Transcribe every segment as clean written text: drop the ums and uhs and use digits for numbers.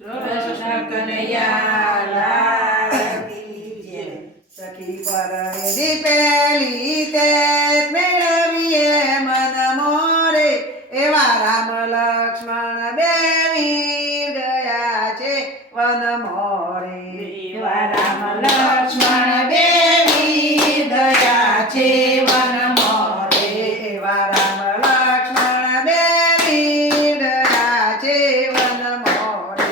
કૃષ્ણ કનૈયા લાલ કી જય. સખી પરવેદી પેલી તે મેળવીએ મન મોરે એવા રામ લક્ષ્મણ બેવી ગયા છે વન મોરે. એવા રામ લક્ષ્મણ બેવી ગયા છે વન મોરે. એવા રામ લક્ષ્મણ બેવી ગયા છે વન મોરે.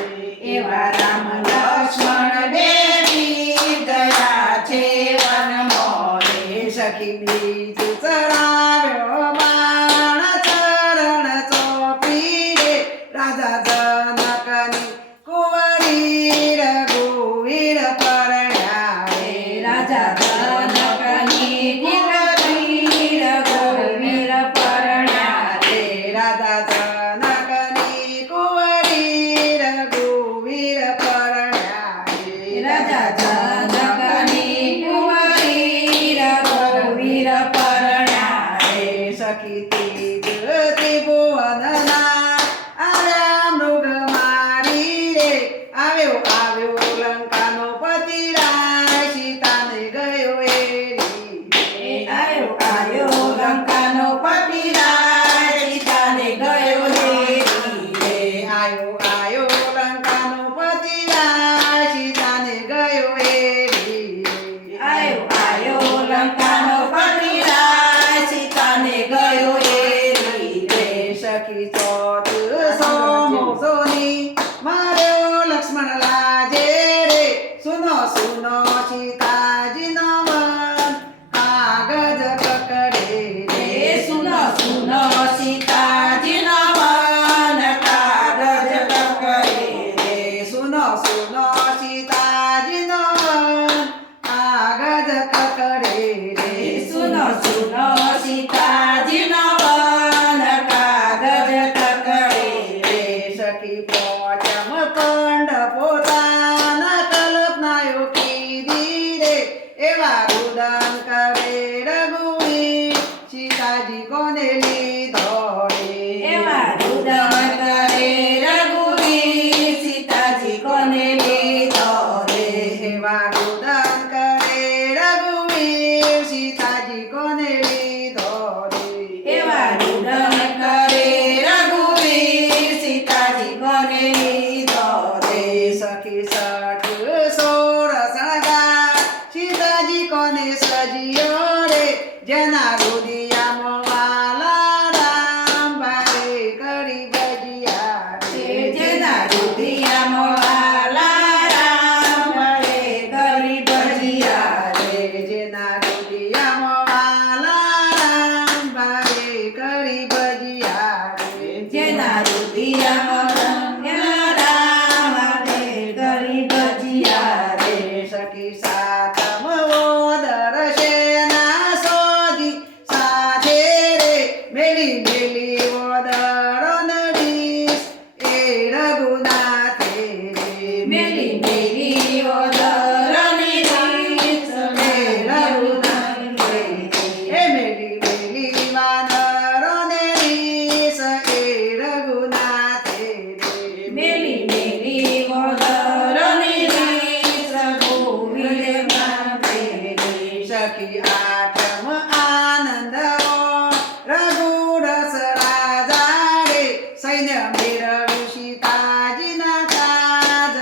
એવા રામ લક્ષ્મણ બેવી ગયા છે વન મોરે. સખી બીજ ચડાવ્યો બાણ ચરણ ચોપી રે રાજા જનકની કુંવરી રઘુવીર પરણ્યા રે. રાજા જનકની કુંવરી રઘુવીર પરણ્યા રે. રાજા જનકની કુંવરી રઘુવીર પરણ્યા રે. રાજા જનકની કુંવરી રઘુવીર પરણ્યા રે. સખી ત્રિભુવનના આવ્યા મૃગ મારી રે આવ્યો આવ્યો લંકાનો પતિ રાય સીતાને ગયો એરી. આયો આયો લંકાનો પતિ રાય સીતાને ગયો હેરી. આયો આયો લંકાનો પતિ રાય સીતાને ગયો એરી. આયો આયો લંકાનો પતિ રાય સીતાને ગયો હેરી. સખી ચોથ સોમો સોની માર્યો લક્ષ્મણ લાજે રે સુનો સુનો સીતાજીનો મન કાગજ પકડે રે. સુનો સુનો સીતાજીનો મન કાગજ પકડે રે. સુનો સુનો સીતાજીનો મન કાગજ પકડે રે. સુનો સુનો સીતાજીનો મન કાગજ પકડે રે. સખી પોચમ કંડ પોતાના કલ્પનાયો કીધી રે એવા રુદન કરે રઘુવીર સીતાજી કોને લીધો રે. એવા રુદન કરે રઘુવીર સીતાજી કોને લીધો રે. એવા રુદન કરે રઘુવીર સીતાજી કોને લીધો રે. એવા રુદન કરે રઘુવીર સીતાજી કોને લીધો રે. સખી સઠ સોળ સણગાર સીતાજી કોને સજિયો રે જેના રુદિયામાં વાલા રામ ભારે કરી ભજિયા રે. જેના રુદિયામાં વાલા રામ વડે કરી ભજિયા રે. જેના રુદિયામાં વાલા રામ ભારે કરી ભજિયા રે. જેના રુદિયામાં રામ વડે કરી ભજિયા રે. સખી સાતમ ઓદર સેના સોધી સાથે રે મેલી મેલી ઓદરો નડીશ એ રઘુનાથે રે. મેલી મેલી ઓદરની રીત એ રઘુનાથે એ મેલી મેલી વાનરો ને રીસ એ રઘુનાથે રે. મેલી મેલી ઓદરની રીત રઘુવીર નાથે રે. સખી આઠમ આનંદ રઘુરસ રાજા રે સૈન્ય મેળવ્યું સીતાજીના કાજ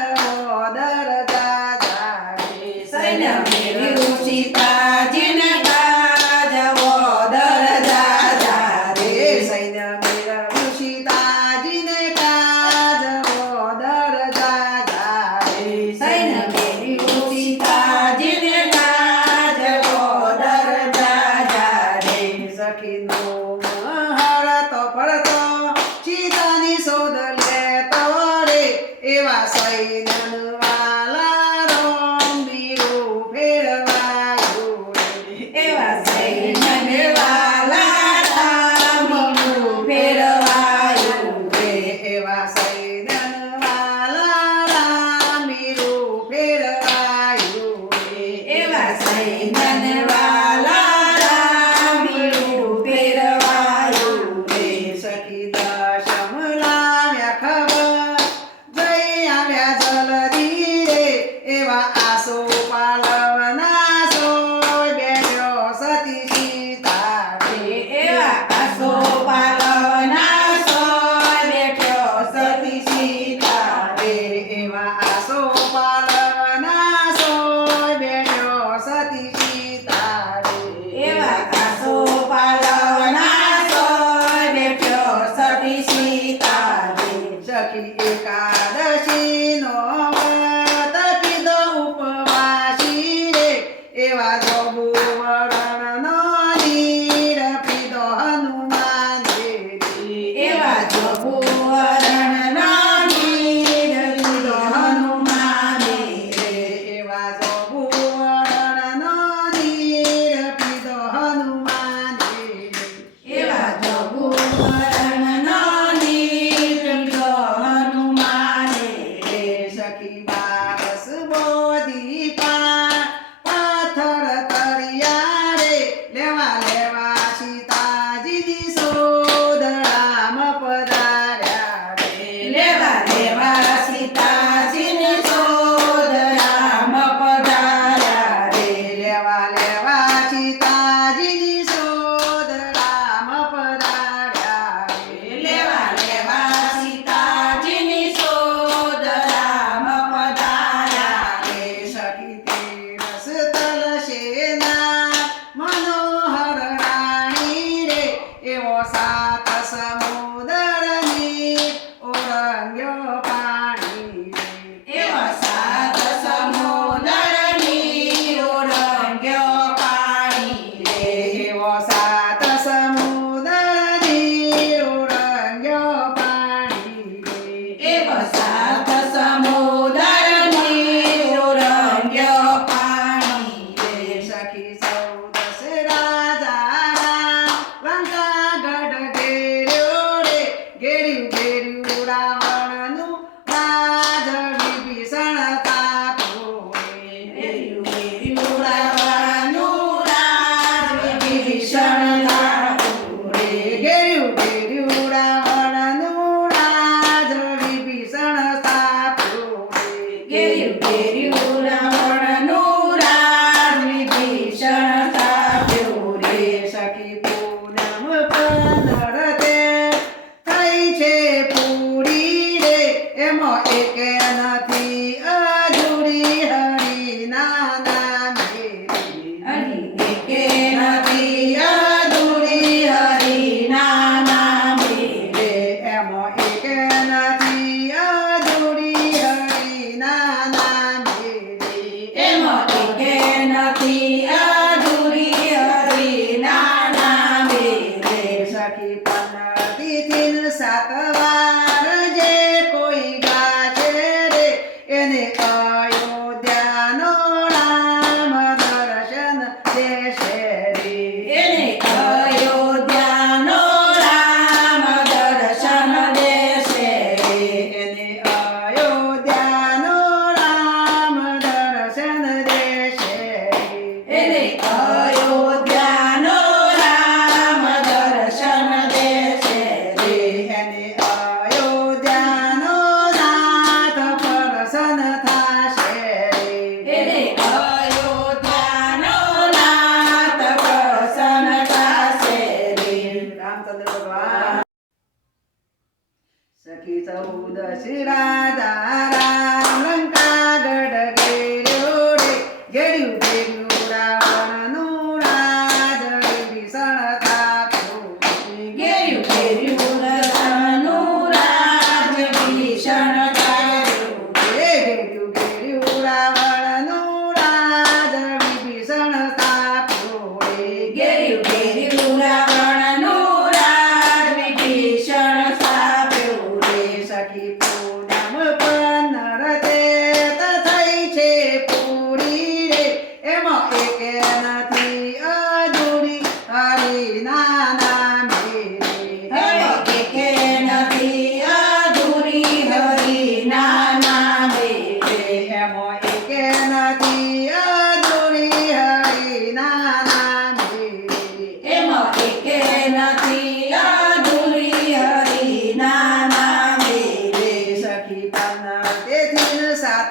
ઓદર દાદા રે. સૈન્ય મેળવ્યું સીતાજીને કાજ ઓદર દાદા રે. સૈન્ય મેળવ્યું સીતાજીને કાજ ઓદર દાદા રે. સૈન્ય મેળવ્યું સીતાજીને કાજ ઓદર દાદા રે. સખીનો હરતો ફરતો સીતાની શોધ લેતો રે એવા સૈન્યન વાલા રોમ બીરું ફેરવાયું રે. એવા સૈન્યને વાલા રામનું ફેરવાયું રે. એવા સૈન્યન વાલા રામ બીરું ફેરવાયું રે. એવા સૈન્યને વાલા રામનું ફેરવાયું રે. સખી દશમ લાવ્યા ખબર જઈ આવ્યા એકાદશીનો વ્રત કીધો ઉપવાસી રે એવા જોબુ વરણનો નીર પીધો હનુમાને એવા જોગુ વરણનો નીર પીધો હનુમાને એવા જોબુ વરણનો નીર પીધો હનુમાને એવા જોગુ વરણનો નીર પીધો હનુમાને સખી બારસ બોધી પાથર તરિયા રે લેવા લેવા સીતાજીની સોદરામ પધાર્યા રે લેવા લેવા સીતાજીને શોધ રામ પધાર્યા રે લેવા લેવા સીતાજીની સોદરામ પધાર્યા રે લેવા લેવા સીતાજીની શોધ રામ પધાર્યા રે સખી તેરસ તલસેના મનોહર રાણી રે એવો સાત સમુદરની ઓરંગ્યો પાણી રે એવા સાત સમુદરની ઓરંગ્યો પાણી રે એવો સાત સમુદરની ઓરંગ્યો પાણી રે એવા સાત સમુદરની ઓરંગ્યો પાણી રે સખી ચૌદસ રાજા લંકા ગઢ ઘેર્યો રે ઘેર્યું ઘેર્યું રાવણનું રાજ વિભીષણ તાપ્યો રે રાવણનું રાજ વિભીષણ તાપ્યું રે ઘેર્યું ઘેર્યું રાવણનું રાજ વિભીષણ તાપ્યો રે ઘેર્યું ઘેર્યું રાવણનું રાજ વિભીષણ તાપ્યું રે સખી પૂનમ પંદર તે થઈ છે પૂરી રે એમાં એક નથી અધૂરી હરિના નામે હરી એકે નથી અધૂરી હરિના નામે રે એમાં એક નથી અધૂરી હરિના નામે એમાં એકે નથી અધૂરી હરિના નામે રે સખી પંદર સાત વાર જે કોઈ ગાશે રે એને અયોધ્યાનો રામ દર્શન દેશે રે એને અયોધ્યાનો રામ દર્શન દેશે રે એને અયોધ્યાનો રામ દર્શન દેશે એને અયોધ્યાનો રામ દર્શન દેશે રે એને અયોધ્યાનો નાથ પ્રસન્ન થાશે એને અયોધ્યાનો નાથ પ્રસન્ન થશે રે રામચંદ્ર ભગવાન સખી ચૌદશી રાજા રામ લંકા ગઢ ઘેર્યો રે ઘેર્યું ઘેર્યું રાવણનું રાજ વિભીષણ તાપ્યો ઘેર્યું ઘેર્યું રાવણનું રાજ વિભીષણ તાપ્યું રે ઘેર્યું ઘેર્યું રાવણનું રાજ વિભીષણ તાપ્યો રે ઘેર્યું ઘેર્યું રાવણનું રાજ વિભીષણ તાપ્યું રે સખી પૂનમ પંદર તે થઈ છે પૂરી રે એમાં એક નથી અધૂરી હરિના નામે હવે એકે નથી અધૂરી હરિના નામે રે એમાં એક નથી અધૂરી હરિના નામે એમાં એકે નથી અધૂરી હરિના નામે રે સખી પંદર તેથી સાત